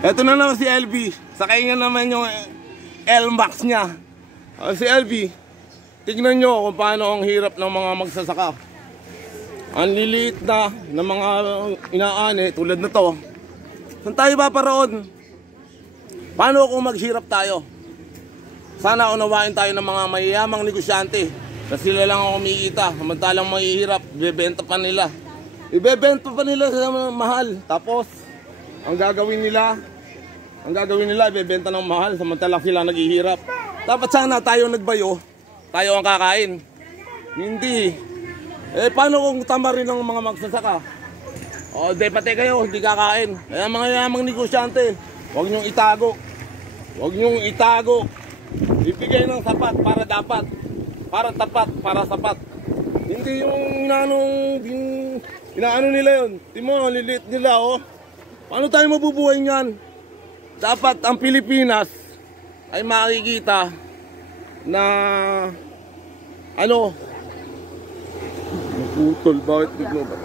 Eto na naman si LB. Sakay nga naman yung L-Max niya. Si LB, tignan nyo kung paano ang hirap ng mga magsasaka. Ang liliit na ng mga inaani tulad na to. Saan tayo ba paroon? Paano kung maghirap tayo? Sana unawain tayo ng mga mayayamang negosyante na sila lang ang kumikita. Samantalang mahihirap, ibebenta pa nila. Ibebenta pa nila sa mahal. Tapos, ang gagawin nila, ibebenta ng mahal. Samantalang sila naghihirap. Dapat sana tayo nagbayo, tayo ang kakain. Hindi. Paano kung tama rin ng mga magsasaka? Pati kayo, hindi kakain. Kaya mga yamang negosyante, huwag niyong itago. Huwag niyong itago. Ibigay ng sapat para dapat. Para tapat, para sapat. Hindi yung inaano nila yun. Timo, lilit nila, oh. Paano tayo mabubuhay niyan? Dapat ang Pilipinas ay makikita na naputol, bakit biglo ba?